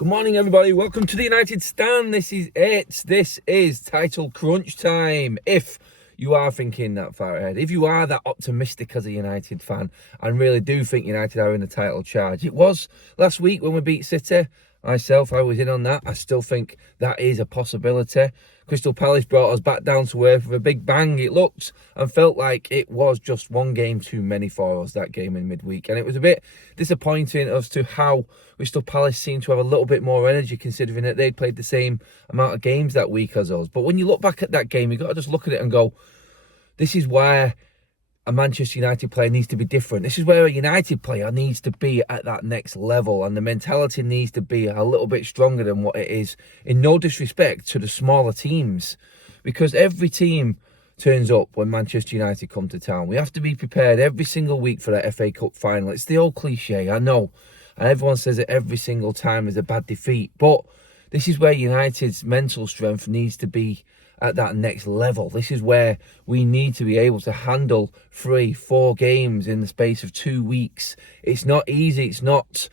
Good morning, everybody. Welcome to the United Stand. This is it. This is title crunch time. If you are thinking that far ahead, if you are that optimistic as a United fan and really do think United are in the title charge, it was last week when we beat City. I was in on that. I still think that is a possibility. Crystal Palace brought us back down to earth with a big bang. It looked and felt like it was just one game too many for us, that game in midweek. And it was a bit disappointing as to how Crystal Palace seemed to have a little bit more energy, considering that they'd played the same amount of games that week as us. But when you look back at that game, you've got to just look at it and go, this is where a Manchester United player needs to be different. This is where a United player needs to be at that next level, and the mentality needs to be a little bit stronger than what it is, in no disrespect to the smaller teams, because every team turns up when Manchester United come to town. We have to be prepared every single week for that FA Cup final. It's the old cliche, I know, and everyone says it every single time is a bad defeat, but this is where United's mental strength needs to be at that next level. This is where we need to be able to handle 3-4 games in the space of 2 weeks. It's not easy. It's not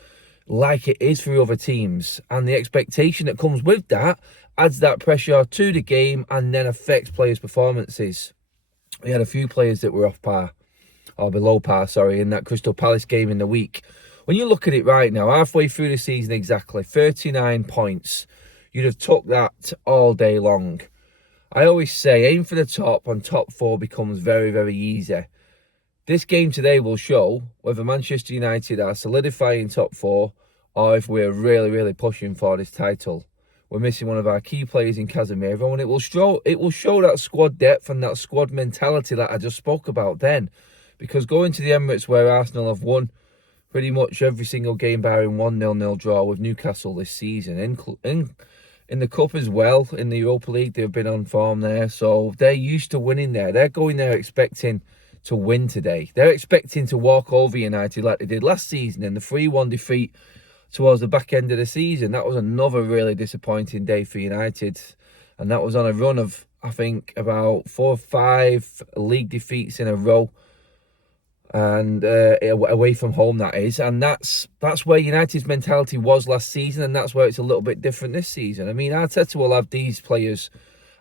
like it is for other teams. And the expectation that comes with that adds that pressure to the game and then affects players' performances. We had a few players that were off par, or below par, in that Crystal Palace game in the week. When you look at it right now, halfway through the season exactly, 39 points. You'd have took that all day long. I always say, aim for the top, and top 4 becomes very, very easy. This game today will show whether Manchester United are solidifying top 4 or if we're really, really pushing for this title. We're missing one of our key players in Casemiro, and it will show that squad depth and that squad mentality that I just spoke about then. Because going to the Emirates, where Arsenal have won pretty much every single game barring 1-0 draw with Newcastle this season, in the Cup as well, in the Europa League, they've been on form there. So they're used to winning there. They're going there expecting to win today. They're expecting to walk over United like they did last season in the 3-1 defeat towards the back end of the season. That was another really disappointing day for United. And that was on a run of, I think, about 4 or 5 league defeats in a row. And away from home, that is, and that's where United's mentality was last season, and that's where it's a little bit different this season. I mean, Arteta will have these players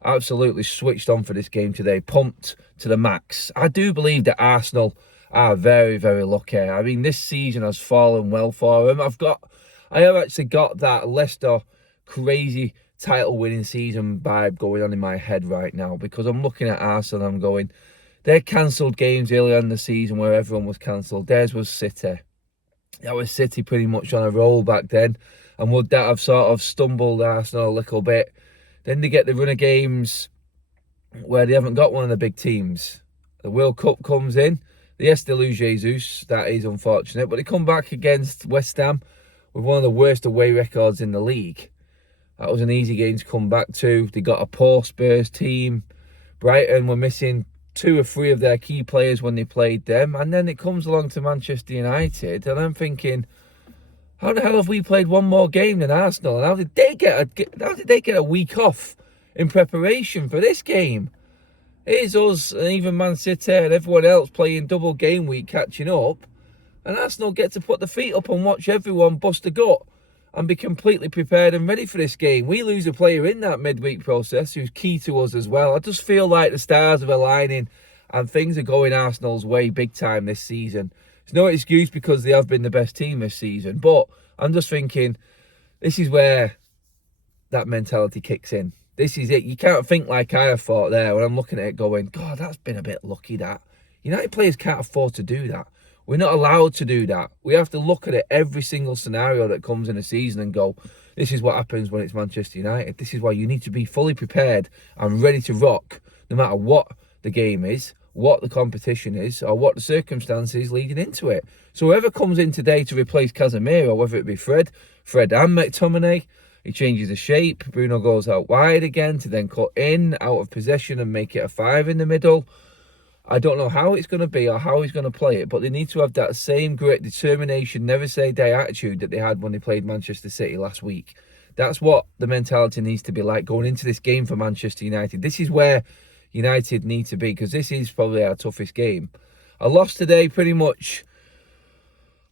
absolutely switched on for this game today, pumped to the max. I do believe that Arsenal are very, very lucky. I mean, this season has fallen well for them. I have actually got that Leicester crazy title-winning season vibe going on in my head right now, because I'm looking at Arsenal and I'm going, they cancelled games earlier in the season where everyone was cancelled. Theirs was City. That was City pretty much on a roll back then. And would that have sort of stumbled Arsenal a little bit? Then they get the run of games where they haven't got one of the big teams. The World Cup comes in. Yes, they lose Jesus. That is unfortunate. But they come back against West Ham with one of the worst away records in the league. That was an easy game to come back to. They got a poor Spurs team. Brighton were missing 2 or 3 of their key players when they played them, and then it comes along to Manchester United, and I'm thinking, how the hell have we played one more game than Arsenal? And how did they get a week off in preparation for this game? It is us and even Man City and everyone else playing double game week catching up, and Arsenal get to put the feet up and watch everyone bust a gut and be completely prepared and ready for this game. We lose a player in that midweek process who's key to us as well. I just feel like the stars are aligning and things are going Arsenal's way big time this season. It's no excuse because they have been the best team this season, but I'm just thinking this is where that mentality kicks in. This is it. You can't think like I have thought there when I'm looking at it going, God, that's been a bit lucky that. United players can't afford to do that. We're not allowed to do that. We have to look at it every single scenario that comes in a season and go, this is what happens when it's Manchester United. This is why you need to be fully prepared and ready to rock no matter what the game is, what the competition is, or what the circumstances leading into it. So whoever comes in today to replace Casemiro, whether it be Fred and McTominay, he changes the shape. Bruno goes out wide again to then cut in, out of possession and make it a 5 in the middle. I don't know how it's going to be or how he's going to play it, but they need to have that same grit, determination, never say die attitude that they had when they played Manchester City last week. That's what the mentality needs to be like going into this game for Manchester United. This is where United need to be, because this is probably our toughest game. A loss today pretty much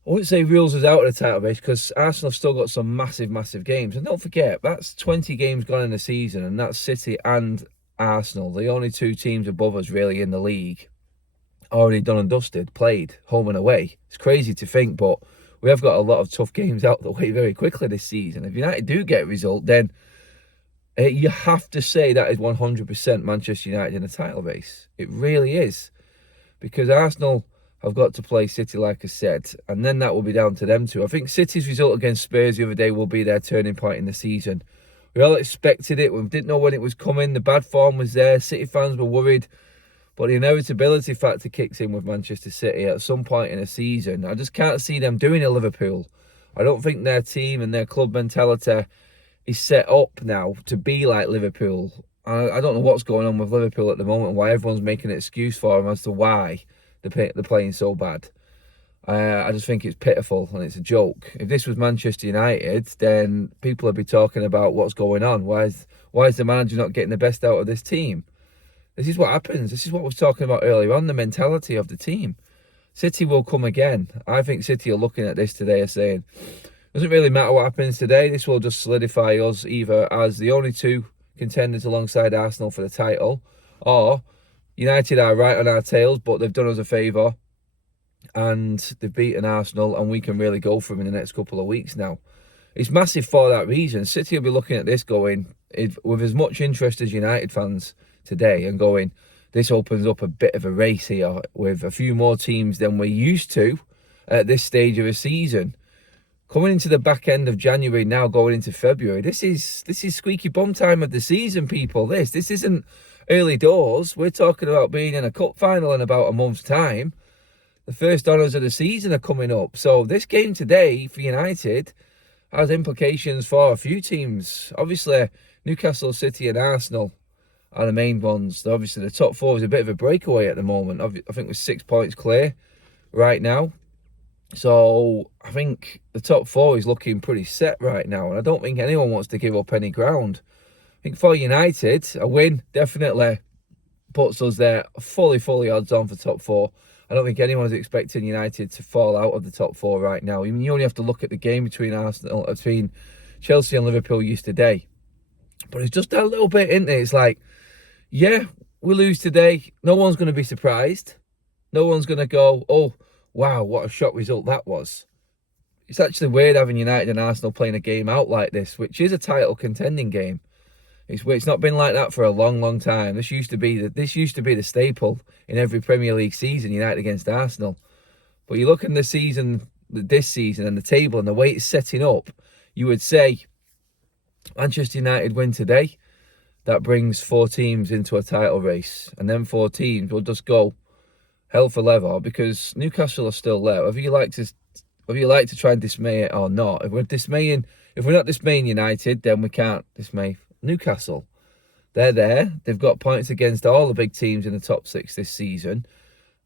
I wouldn't say rules us out of the title race because Arsenal have still got some massive games. And don't forget, that's 20 games gone in the season, and that's City and Arsenal, the only two teams above us really in the league, already done and dusted, played home and away. It's crazy to think, but we have got a lot of tough games out the way very quickly this season. If United do get a result, then you have to say that is 100% Manchester United in the title race. It really is. Because Arsenal have got to play City, like I said, and then that will be down to them two. I think City's result against Spurs the other day will be their turning point in the season. We all expected it. We didn't know when it was coming. The bad form was there. City fans were worried. But the inevitability factor kicks in with Manchester City at some point in a season. I just can't see them doing a Liverpool. I don't think their team and their club mentality is set up now to be like Liverpool. I don't know what's going on with Liverpool at the moment, why everyone's making an excuse for them as to why they're playing so bad. I just think it's pitiful and it's a joke. If this was Manchester United, then people would be talking about what's going on. Why is the manager not getting the best out of this team? This is what happens. This is what we were talking about earlier on, the mentality of the team. City will come again. I think City are looking at this today and saying, doesn't really matter what happens today. This will just solidify us either as the only two contenders alongside Arsenal for the title, or United are right on our tails, but they've done us a favour and they've beaten Arsenal, and we can really go for them in the next couple of weeks now. It's massive for that reason. City will be looking at this going with as much interest as United fans today and going, this opens up a bit of a race here with a few more teams than we're used to at this stage of a season. Coming into the back end of January now, going into February, this is squeaky bum time of the season, people. This isn't early doors. We're talking about being in a cup final in about a month's time. The first honours of the season are coming up. So this game today for United has implications for a few teams. Obviously, Newcastle, City and Arsenal are the main ones. Obviously, the top four is a bit of a breakaway at the moment. I think we're 6 points clear right now. So I think the top four is looking pretty set right now, and I don't think anyone wants to give up any ground. I think for United, a win definitely puts us there fully odds on for top four. I don't think anyone's expecting United to fall out of the top four right now. I mean, you only have to look at the game between Chelsea and Liverpool yesterday. But it's just that little bit, isn't it? It's like, yeah, we lose today. No one's going to be surprised. No one's going to go, oh, wow, what a shock result that was. It's actually weird having United and Arsenal playing a game out like this, which is a title contending game. It's not been like that for a long time. This used to be the staple in every Premier League season, United against Arsenal. But you look in this season and the table and the way it's setting up, you would say Manchester United win today. That brings 4 teams into a title race, and then 4 teams will just go hell for leather because Newcastle are still there. Whether you like to try and dismay it or not, if we're not dismaying United, then we can't dismay Newcastle. They're there. They've got points against all the big teams in the top 6 this season,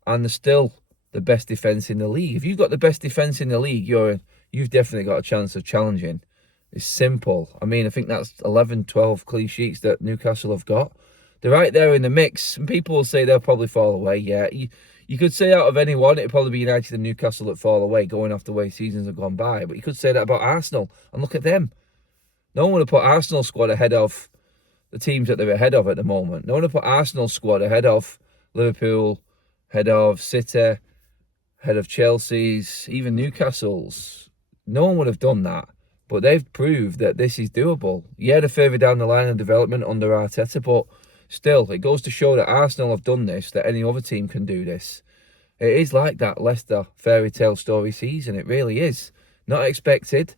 and they're still the best defence in the league. If you've got the best defence in the league, you've definitely got a chance of challenging. It's simple. I mean, I think that's 11, 12 clean sheets that Newcastle have got. They're right there in the mix, and people will say they'll probably fall away. Yeah, you could say out of anyone, it'd probably be United and Newcastle that fall away, going off the way seasons have gone by. But you could say that about Arsenal, and look at them. No one would have put Arsenal's squad ahead of the teams that they're ahead of at the moment. No one would have put Arsenal's squad ahead of Liverpool, ahead of City, ahead of Chelsea's, even Newcastle's. No one would have done that. But they've proved that this is doable. Yeah, they're further down the line of development under Arteta, but still, it goes to show that Arsenal have done this, that any other team can do this. It is like that Leicester fairy tale story season. It really is. Not expected.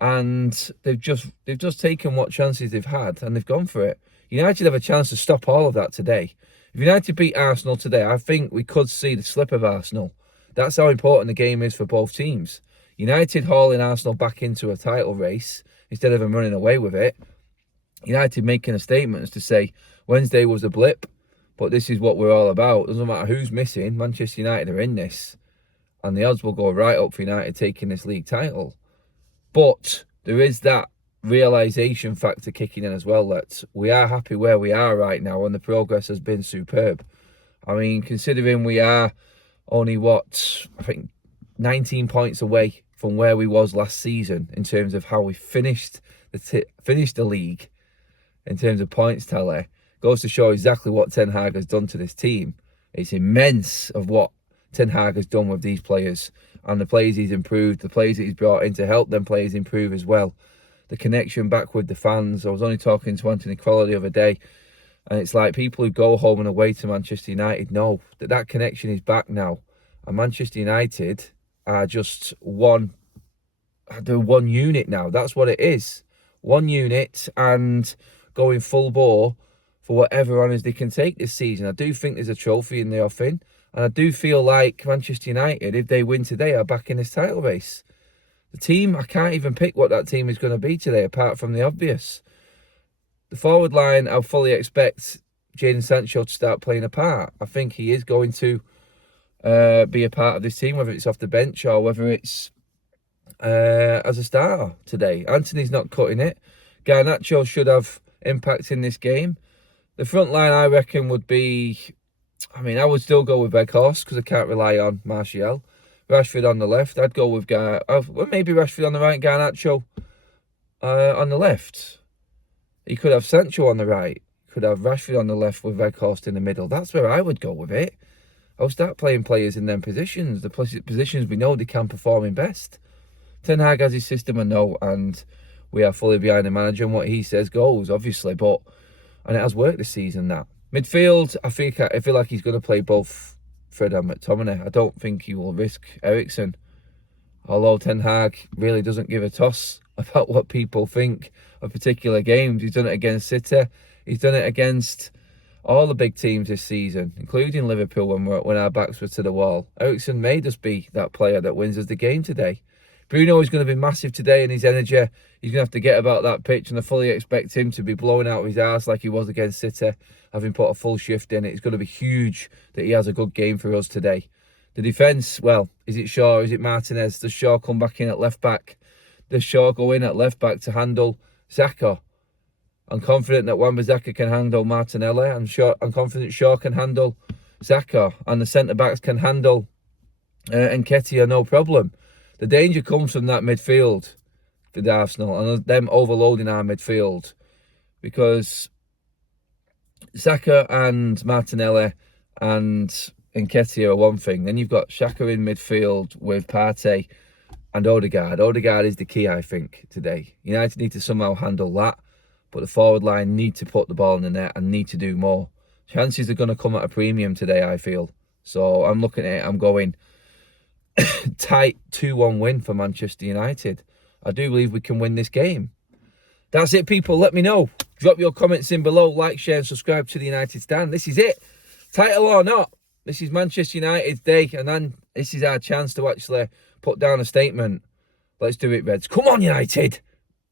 And they've just taken what chances they've had and they've gone for it. United have a chance to stop all of that today. If United beat Arsenal today, I think we could see the slip of Arsenal. That's how important the game is for both teams. United hauling Arsenal back into a title race instead of them running away with it. United making a statement as to say Wednesday was a blip, but this is what we're all about. Doesn't matter who's missing, Manchester United are in this. And the odds will go right up for United taking this league title. But there is that realisation factor kicking in as well, that we are happy where we are right now and the progress has been superb. I mean, considering we are only, I think 19 points away from where we was last season in terms of how we finished the league in terms of points tally. Goes to show exactly what Ten Hag has done to this team. It's immense of what Ten Hag has done with these players and the players he's improved, the players that he's brought in to help them players improve as well. The connection back with the fans. I was only talking to Anthony Crowley the other day, and it's like people who go home and away to Manchester United know that connection is back now. And Manchester United are just one unit now. That's what it is. One unit, and going full bore for whatever honours they can take this season. I do think there's a trophy in the offing, and I do feel like Manchester United, if they win today, are back in this title race. The team, I can't even pick what that team is going to be today, apart from the obvious. The forward line, I fully expect Jadon Sancho to start playing a part. I think he is going to be a part of this team, whether it's off the bench or whether it's as a starter today. Anthony's not cutting it. Garnacho should have impact in this game. The front line, I reckon, would be... I mean, I would still go with Weghorst because I can't rely on Martial. Rashford on the left. I'd go with maybe Rashford on the right, Garnacho on the left. He could have Sancho on the right. Could have Rashford on the left with Weghorst in the middle. That's where I would go with it. I'll start playing players in them positions. The positions we know they can perform in best. Ten Hag has his system, I know, and we are fully behind the manager, and what he says goes, obviously. And it has worked this season, that. Midfield, I feel like he's going to play both Fred and McTominay. I don't think he will risk Eriksen. Although Ten Hag really doesn't give a toss about what people think of particular games. He's done it against City. He's done it against all the big teams this season, including Liverpool when our backs were to the wall. Eriksen may just be that player that wins us the game today. Bruno is going to be massive today in his energy. He's going to have to get about that pitch, and I fully expect him to be blowing out of his arse like he was against City, having put a full shift in it. It's going to be huge that he has a good game for us today. The defence, well, is it Shaw? Is it Martinez? Does Shaw come back in at left back? Does Shaw go in at left back to handle Xhaka? I'm confident that Wan-Bissaka can handle Martinelli. I'm confident Shaw can handle Xhaka, and the centre-backs can handle Nketiah, no problem. The danger comes from that midfield with Arsenal and them overloading our midfield, because Xhaka and Martinelli and Nketiah are one thing. Then you've got Xhaka in midfield with Partey and Odegaard. Odegaard is the key, I think, today. United need to somehow handle that, but the forward line need to put the ball in the net and need to do more. Chances are going to come at a premium today, I feel. So I'm looking at it, I'm going tight 2-1 win for Manchester United. I do believe we can win this game. That's it, people. Let me know. Drop your comments in below. Like, share and subscribe to the United Stand. This is it. Title or not, this is Manchester United's day, and then this is our chance to actually put down a statement. Let's do it, Reds. Come on, United.